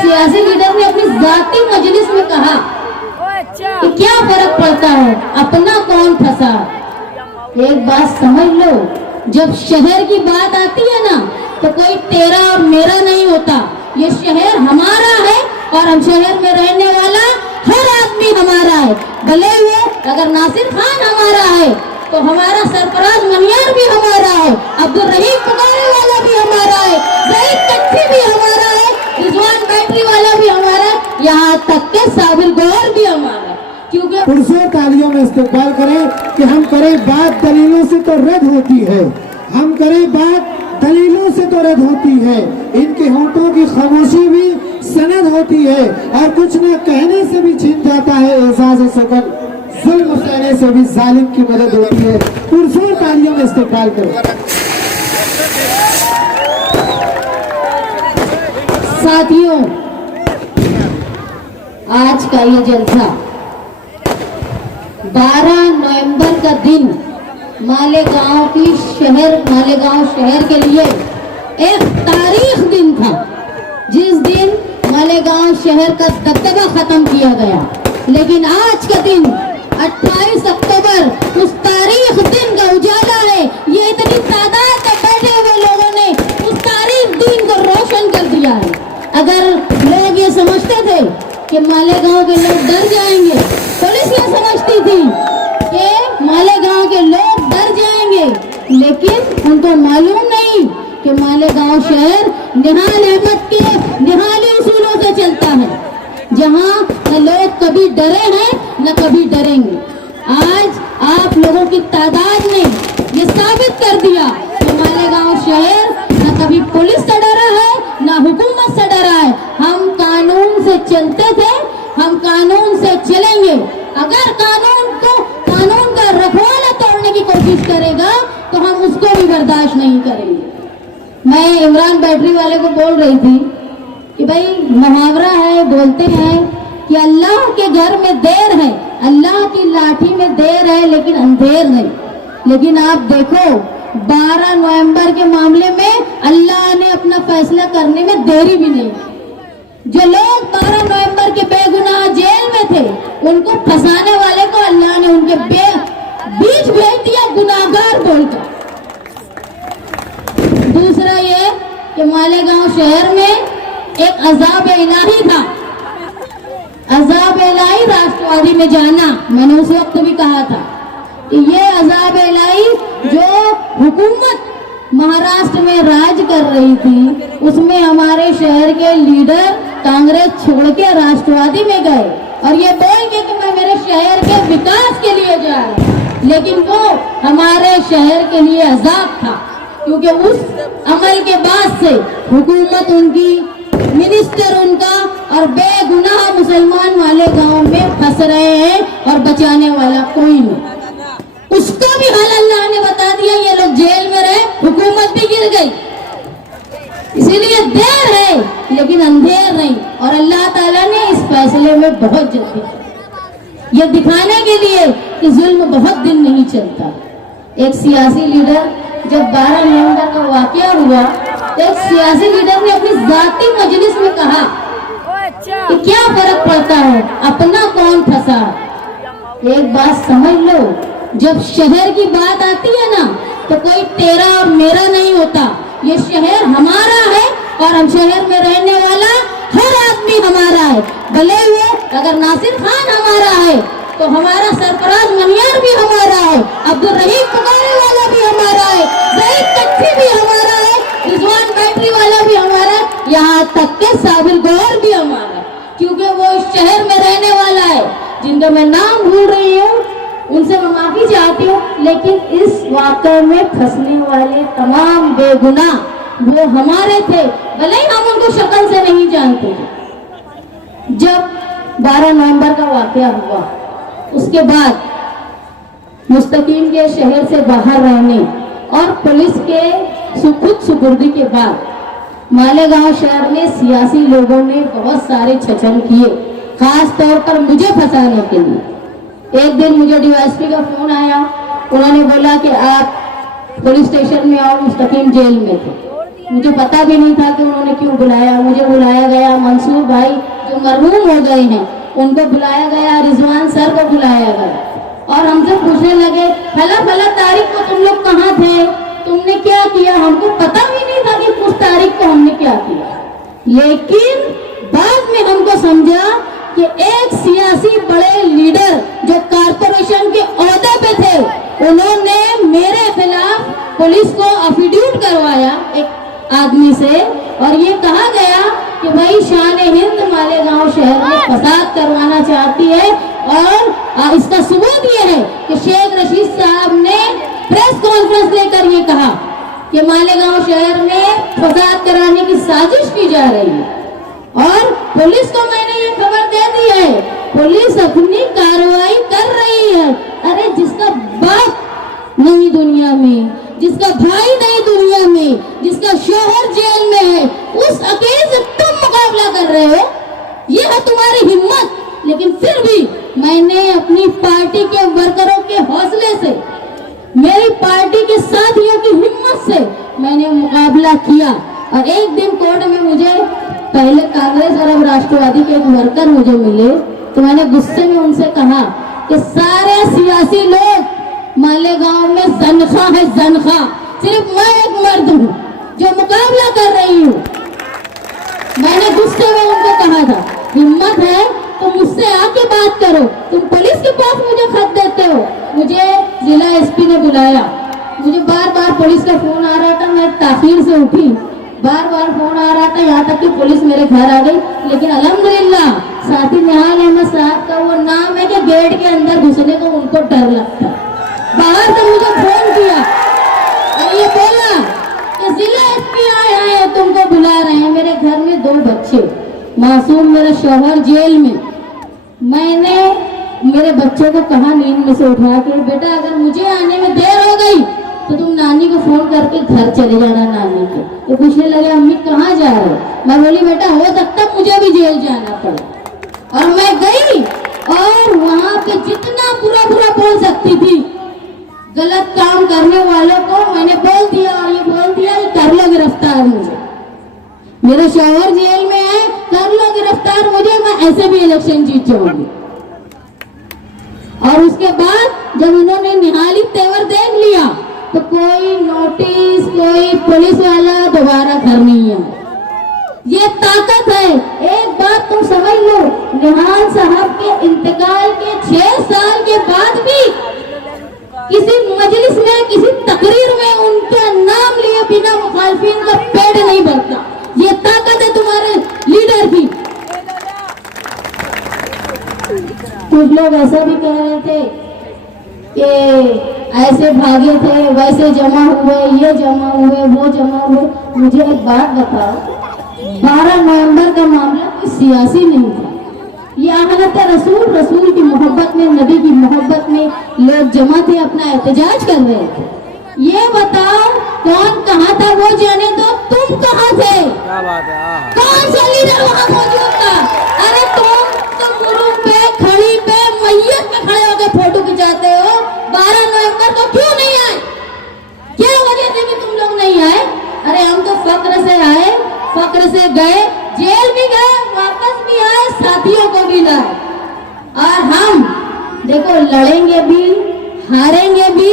सियासी लीडर ने अपनी जाती मजलिस में कहा कि क्या फर्क पड़ता है, अपना कौन फंसा। एक बात समझ लो, जब शहर की बात आती है ना, तो कोई तेरा और मेरा नहीं होता। ये शहर हमारा है और हम शहर में रहने वाला हर आदमी हमारा है। भले हुए अगर नासिर खान हमारा है तो हमारा सरफराज मनियार भी हमारा है, अब्दुल रहीम पुकारे वाला भी हमारा है, ज़हीद तख्ती भी हमारा है, रिजवान बैटरी वाला भी हमारा है, यहाँ तक के साबिर गौहर भी हमारा है। क्योंकि पुरजोर तालियों में इस्तेमाल करें कि हम करें बात दलीलों से तो रद्द होती है, हम करें बात दलीलों से तो रद्द होती है। इनके होंठों की खामोशी भी सनद होती है और कुछ न कहने से भी छिन जाता है एहसास सुकून, जुल्म सहने से भी जालिम की मदद होती है। पुरजोर तालियों में इस्तेमाल करें। साथियों, आज का ये जलसा 12 नवंबर का दिन मालेगांव शहर के लिए एक तारीख दिन था, जिस दिन मालेगांव शहर का दबदबा खत्म किया गया। लेकिन आज का दिन 28 अक्टूबर उस तारीख दिन का उजाला है। ये इतनी तादाद में बैठे हुए लोगों ने उस तारीख दिन को रोशन कर दिया है। अगर लोग ये समझते थे कि मालेगांव के लोग डर जाएंगे, पुलिस ये समझती थी कि मालेगांव के लोग डर जाएंगे, लेकिन उनको मालूम नहीं कि मालेगांव शहर निहाल अहमद के निहाली उसूलों से चलता है, जहां न लोग कभी डरे हैं न कभी डरेंगे। आज आप लोगों की तादाद ने ये साबित कर दिया कि मालेगांव शहर न कभी पुलिस से डरा है न हुकूमत से डरा है। हम कानून से चलते थे, हम कानून से चलेंगे। अगर कानून का रखवाला तोड़ने की कोशिश करेगा तो हम उसको भी बर्दाश्त नहीं करेंगे। मैं इमरान बैटरी वाले को बोल रही थी कि भाई मुहावरा है, बोलते हैं कि अल्लाह के घर में देर है, अल्लाह की लाठी में देर है लेकिन अंधेर नहीं। लेकिन आप देखो 12 नवंबर के मामले में अल्लाह ने अपना फैसला करने में देरी भी नहीं की। जो लोग 12 नवंबर के बेगुनाह जेल में थे, उनको फंसाने वाले को अल्लाह ने उनके बीच भेज दिया गुनाहगार बोलकर। दूसरा ये कि मालेगांव शहर में एक अजाब इलाही था, अजाब इलाही राष्ट्रवादी में जाना। मैंने उस वक्त भी कहा था कि ये अजाब इलाही जो हुकूमत महाराष्ट्र में राज कर रही थी, उसमें हमारे शहर के लीडर कांग्रेस छोड़ के राष्ट्रवादी में गए और ये बोल के कि मैं मेरे शहर के विकास के लिए जा रहा हूं। लेकिन वो हमारे शहर के लिए अजाब था, क्योंकि उस अमल के बाद से हुकूमत उनकी, मिनिस्टर उनका और बेगुनाह मुसलमान वाले गांव में फंस रहे हैं और बचाने वाला कोई नहीं। उसको भी हाल अल्लाह ने बता दिया, ये लोग जेल में रहे, हुकूमत भी गिर गई। इसीलिए देर है लेकिन अंधेर नहीं, और अल्लाह ताला ने इस फैसले में बहुत जल्दी ये दिखाने के लिए कि जुल्म बहुत दिन नहीं चलता। एक सियासी लीडर, जब 12 नवंबर का वाकया हुआ, एक सियासी लीडर ने अपनी जाती मजलिस में कहा कि क्या फर्क पड़ता है, अपना कौन फंसा। एक बात समझ लो, जब शहर की बात आती है ना, तो कोई तेरा और मेरा नहीं होता। ये शहर हमारा है और हम शहर में रहने वाला हर आदमी हमारा है। भले हुए अगर नासिर खान हमारा है तो हमारा सरफराज मनियार भी हमारा है, अब्दुल रहीम पुकारे वाला भी हमारा है, ज़हीद तख्ती भी हमारा है, रिजवान बैटरी वाला भी हमारा है, यहाँ तक के साबिर गौहर भी हमारा है, क्योंकि वो इस शहर में रहने वाला है। जिनका मैं नाम भूल रही हूँ उनसे मैं माफी चाहती हूँ, लेकिन इस वाक़े में फंसने वाले तमाम बेगुनाह वो हमारे थे, भले ही हम उनको शक्ल से नहीं जानते थे। जब 12 नवंबर का वाक़या हुआ, उसके बाद मुस्तकीम के शहर से बाहर रहने और पुलिस के सुपुर्द सुपुर्दी के बाद मालेगांव शहर में सियासी लोगों ने बहुत सारे छचन किए, खास तौर पर मुझे फंसाने के लिए। एक दिन मुझे डीवाईएसपी का फोन आया, उन्होंने बोला कि आप पुलिस स्टेशन में आओ, मुस्तकीम जेल में थे। मुझे पता भी नहीं था कि उन्होंने क्यों बुलाया। मुझे बुलाया गया, मंसूर भाई जो मरहूम हो गए हैं उनको बुलाया गया, रिजवान सर को बुलाया गया और हमसे पूछने लगे फला फला तारीख को तुम लोग कहाँ थे, तुमने क्या किया। हमको पता भी नहीं था कि उस तारीख को हमने क्या किया, लेकिन बाद में हमको समझा कि एक सियासी बड़े लीडर जो कारपोरेशन के ओहदे पे थे उन्होंने मेरे खिलाफ पुलिस को एफिडेविट करवाया एक आदमी से और ये कहा गया कि भाई शान हिंद मालेगांव शहर में फसाद करवाना चाहती है और इसका सबूत ये है कि शेख रशीद साहब ने प्रेस कॉन्फ्रेंस लेकर ये कहा कि मालेगांव शहर में फसाद कराने की साजिश की जा रही है और पुलिस को मैंने ये खबर दे दी है, पुलिस अपनी कार्रवाई कर रही है। अरे जिसका बाप नहीं दुनिया में, जिसका भाई नहीं दुनिया में, जिसका शोहर जेल में है, उस अकेले से तुम मुकाबला कर रहे हो, ये है तुम्हारी हिम्मत। लेकिन फिर भी मैंने अपनी पार्टी के वर्करों के हौसले से, मेरी पार्टी के साथियों की हिम्मत से मैंने मुकाबला किया और एक दिन कोर्ट में मुझे पहले कांग्रेस और अब राष्ट्रवादी के एक वर्कर मुझे मिले तो मैंने गुस्से में उनसे कहा कि सारे सियासी लोग मालेगांव में जनखा है, जनखा, सिर्फ मैं एक मर्द हूँ जो मुकाबला कर रही हूँ। मैंने गुस्से में उनको कहा था हिम्मत है तो मुझसे आके बात करो, तुम पुलिस के पास मुझे खत देते हो। मुझे जिला एसपी ने बुलाया, मुझे बार बार पुलिस का फोन आ रहा था, मैं ताखीर से उठी, बार बार फोन आ रहा था, यहाँ तक कि पुलिस मेरे घर आ गई। लेकिन अल्हम्दुलिल्लाह साथी निहाल अहमद साहब का वो नाम है कि गेट के अंदर घुसने को उनको डर लगता, बाहर से मुझे फोन किया और ये बोला कि जिला एसपी आए हैं, तुमको बुला रहे हैं। मेरे घर में 2 बच्चे मासूम, मेरा शौहर जेल में। मैंने मेरे बच्चे को कहा नींद में से उठा के, बेटा अगर मुझे आने में देर हो गई तो तुम नानी को फोन करके घर चले जाना नानी के। तो पूछने लगे अम्मी कहाँ जा रहे हो? मैं बोली बेटा हो सकता मुझे भी जेल जाना पड़े। और मैं गई और वहां पे जितना बुरा बुरा बोल सकती थी गलत काम करने वालों को मैंने बोल दिया और ये बोल दिया कर लो गिरफ्तार मुझे, मेरे शौहर जेल में है, कर लो गिरफ्तार मुझे, मैं ऐसे भी इलेक्शन जीत जाऊंगी। और उसके बाद जब उन्होंने निहाली तेवर देख लिया तो कोई नोटिस, कोई पुलिस वाला दोबारा घर नहीं है। ये ताकत है। एक बात तुम समझ लो, निहाल साहब के इंतकाल के 6 साल के बाद भी किसी मजलिस में, किसी तकरीर में उनका नाम लिए बिना मुखालफिन का पेट नहीं भरता। ये ताकत है तुम्हारे लीडर की। कुछ लोग ऐसा भी कह रहे थे कि ऐसे भागे थे, वैसे जमा हुए, ये जमा हुए, वो जमा हुए। मुझे एक बात बताओ, 12 नवंबर का मामला कोई सियासी नहीं था, ये आहलत रसूल, रसूल की मोहब्बत में, नबी की मोहब्बत में लोग जमा थे, अपना एहतजाज कर रहे थे। ये बताओ कौन कहाँ था वो जाने दो, तुम कहाँ थे? क्या बात है? कौन सा लीडर वहाँ मौजूद था? अरे तुम तो मुरुम पे, खड़ी पे, मैयत पे खड़े होकर फोटो खिंचाते हो। 12 नवंबर को क्यों नहीं आए? क्या वजह थी कि तुम लोग नहीं आए? अरे हम तो फक्र से आए, फक्र से गए, जेल भी गए, वापस भी आए, साथियों को भी लाए। और हम देखो लड़ेंगे भी, हारेंगे भी,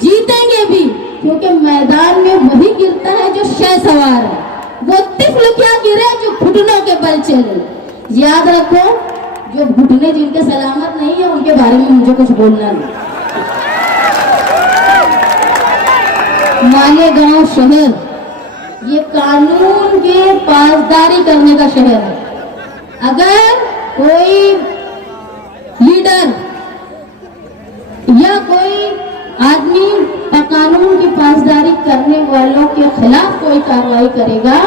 जीतेंगे भी, क्योंकि मैदान में वही गिरता है जो शह सवार है। वो तिफल क्या गिरे जो घुटनों के बल चले। याद रखो, जो घुटने जिनके सलामत नहीं है उनके बारे में मुझे कुछ बोलना नहीं। मालेगांव शहर ये कानून की पासदारी करने का शहर है। अगर कोई लीडर या कोई आदमी कानून की पासदारी करने वालों के खिलाफ कोई कार्रवाई करेगा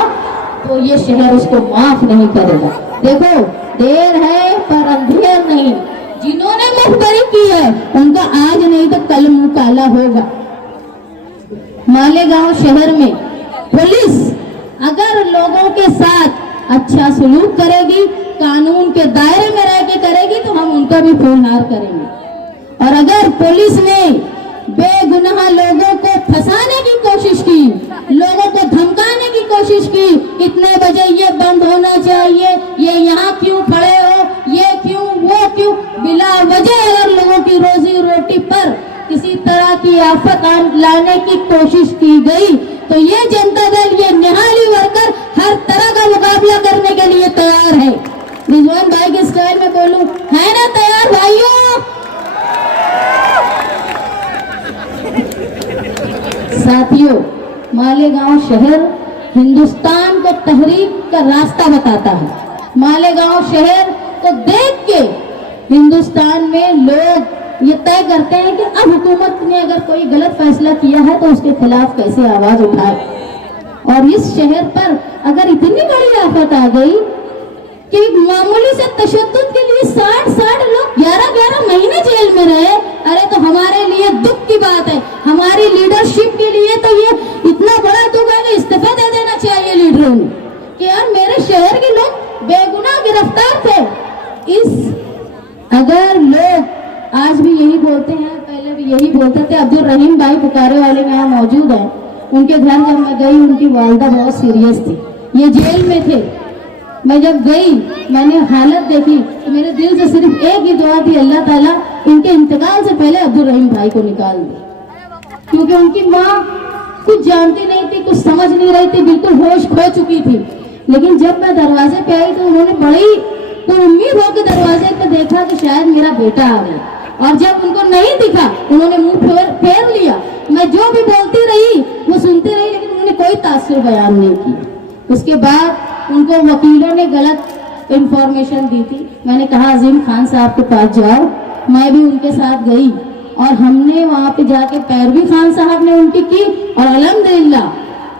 तो ये शहर उसको माफ नहीं करेगा। देखो देर है पर अंधेर नहीं। जिन्होंने मुखबरी की है उनका आज नहीं तो कल मुंह काला होगा। मालेगांव शहर में पुलिस अगर लोगों के साथ अच्छा सलूक करेगी, कानून के दायरे में रह के करेगी तो हम उनका भी होनहार करेंगे। और अगर पुलिस ने बेगुनाह लोगों को फंसाने की कोशिश की, लोगों को धमकाने की कोशिश की, इतने बजे ये बंद होना चाहिए, ये यहाँ क्यों खड़े हो, ये क्यों वो क्यों, बिला वजह अगर लोगों की रोजी रोटी पर किसी तरह की आफत लाने की कोशिश की गई तो ये जनता दल, ये निहाली वर्कर हर तरह का मुकाबला करने के लिए तैयार है। रिजवान भाई के स्टाइल में बोलूं, है ना तैयार भाइयों? साथियों, मालेगांव शहर हिंदुस्तान को तहरीक का रास्ता बताता है। मालेगांव शहर को देख के हिंदुस्तान में लोग ये तय करते हैं कि अब हुकूमत ने अगर कोई गलत फैसला किया है तो उसके खिलाफ कैसे आवाज उठाए। और इस शहर पर अगर इतनी बड़ी आफत आ गई कि मामूली से तशद्दुद के लिए 60 लोग 11 महीने जेल में रहे, अरे तो हमारे लिए दुख की बात है, हमारी लीडरशिप के लिए तो ये इतना बड़ा दुख है कि इस्तीफा दे देना चाहिए लीडरों ने कि यार मेरे शहर के लोग बेगुनाह गिरफ्तार थे। अगर लोग आज भी यही बोलते हैं, पहले भी यही बोलते थे। अब्दुल रहीम भाई पुकारे वाले यहाँ मौजूद हैं, उनके घर जब मैं गई उनकी वालदा बहुत सीरियस थी, ये जेल में थे। मैं जब गई मैंने हालत देखी तो मेरे दिल से सिर्फ एक ही दुआ थी, अल्लाह ताला इनके इंतकाल से पहले अब्दुल रहीम भाई को निकाल दे, क्योंकि उनकी माँ कुछ जानती नहीं थी, कुछ समझ नहीं रही थी, बिल्कुल होश खो चुकी थी। लेकिन जब मैं दरवाजे पे आई तो उन्होंने बड़ी उम्मीद होकर दरवाजे पे देखा कि शायद मेरा बेटा आ गया, और जब उनको नहीं दिखा उन्होंने मुंह फेर लिया। मैं जो भी बोलती रही वो सुनती रही, लेकिन उन्होंने कोई तासुर बयान नहीं किया। उसके बाद उनको वकीलों ने गलत इंफॉर्मेशन दी थी। मैंने कहा अजीम खान साहब के पास जाओ, मैं भी उनके साथ गई और हमने वहाँ पे जाके पैरवी खान साहब ने उनकी की और अल्हम्दुलिल्लाह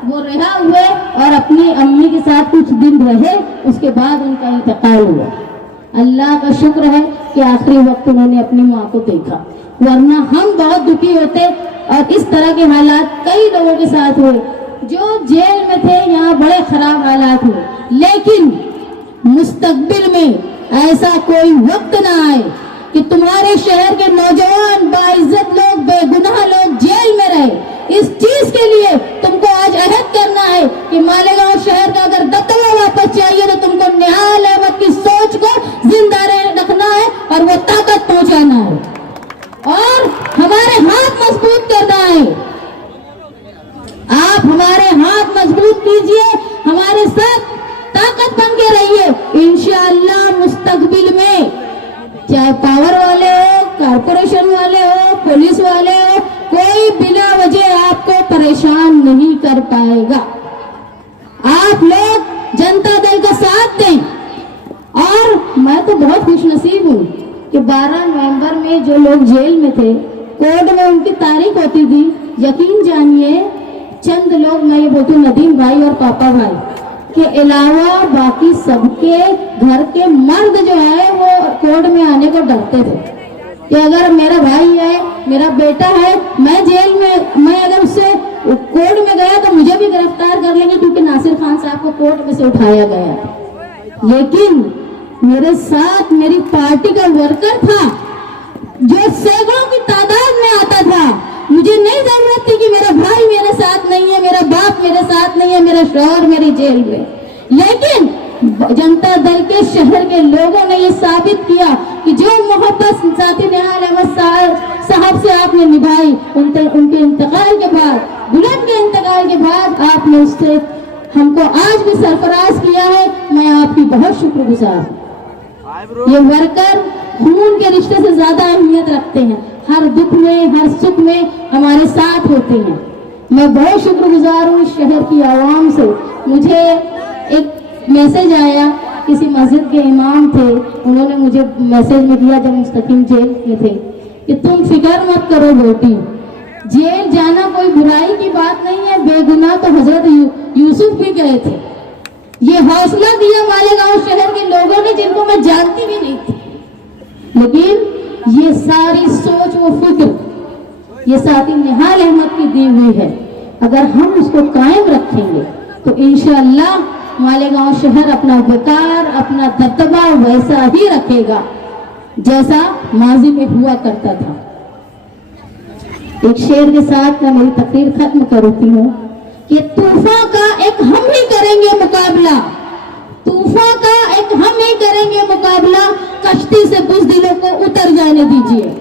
वो रिहा हुए और अपनी अम्मी के साथ कुछ दिन रहे। उसके बाद उनका इंतकाल हुआ। अल्लाह का शुक्र है कि आखिरी वक्त उन्होंने अपनी माँ को देखा, वरना हम बहुत दुखी होते। और इस तरह के हालात कई लोगों के साथ हुए जो जेल में थे, यहाँ बड़े खराब हालात हुए। लेकिन मुस्तकबिल में ऐसा कोई वक्त ना आए कि तुम्हारे शहर के नौजवान बाइज्जत लोग, बेगुनाह लोग जेल में रहे। इस चीज के लिए तुमको आज अहद करना है कि मालेगांव शहर का अगर दबदबा वापस चाहिए तो तुमको निहाल अहमद की सोच को जिंदा रखना है और वो ताकत पहुंचाना है और हमारे हाथ मजबूत करना है। आप हमारे हाथ मजबूत कीजिए, हमारे साथ ताकत बन के रहिए। इंशाअल्लाह मुस्तकबिल में चाहे पावर वाले हो, कारपोरेशन वाले हो, पुलिस वाले हो, कोई बिना वजह आपको परेशान नहीं कर पाएगा। आप लोग जनता दल का साथ दें। और मैं तो बहुत खुशनसीब हूँ कि 12 नवंबर में जो लोग जेल में थे, कोर्ट में उनकी तारीख होती थी। यकीन जानिए चंद लोग, मैं ये बोलती हूँ नदीम भाई और पापा भाई के अलावा बाकी सबके घर के मर्द जो है वो कोर्ट में आने को डरते थे कि अगर मेरा भाई है, मेरा बेटा है, मैं जेल में, मैं अगर उससे कोर्ट में गया तो मुझे भी गिरफ्तार कर लेंगे, क्योंकि नासिर खान साहब को कोर्ट में से उठाया गया। लेकिन मेरे साथ मेरी पार्टी का वर्कर था जो सैकड़ों की तादाद में आता था। मुझे नहीं जरूरत थी कि मेरा भाई मेरे साथ नहीं है, मेरा बाप मेरे साथ नहीं है, मेरा शौहर मेरी जेल में। लेकिन जनता दल के शहर के लोगों ने ये साबित किया कि जो मोहब्बत साथी निहाल अहमद साहब से आपने निभाई, उनके इंतकाल के बाद, बुलेट के इंतकाल के बाद आपने उससे हमको आज भी सरफराज किया है। मैं आपकी बहुत शुक्रगुजार हूँ। ये वर्कर खून के रिश्ते से ज्यादा अहमियत रखते हैं, हर दुख में हर सुख में हमारे साथ होते हैं। मैं बहुत शुक्रगुजार हूँ इस शहर की आवाम से। मुझे एक मैसेज आया, किसी मस्जिद के इमाम थे, उन्होंने मुझे मैसेज में दिया जब मुस्तकीम जेल में थे कि तुम फिक्र मत करो बेटी, जेल जाना कोई बुराई की बात नहीं है, बेगुनाह तो हजरत यूसुफ भी गए थे। ये हौसला दिया मालेगांव शहर के लोगों ने जिनको मैं जानती भी नहीं थी। लेकिन ये सारी सोच वो फिक्र ये साथी निहाल अहमद की दी हुई है। अगर हम उसको कायम रखेंगे तो इंशाअल्लाह मालेगांव शहर अपना वकार, अपना दबदबा वैसा ही रखेगा जैसा माजी में हुआ करता था। एक शेर के साथ मैं मेरी तकरीर खत्म करती हूँ कि तूफान का एक हम ही करेंगे मुकाबला, तूफान का एक हम ही करेंगे मुकाबला, कश्ती से बुज़दिलों को उतर जाने दीजिए।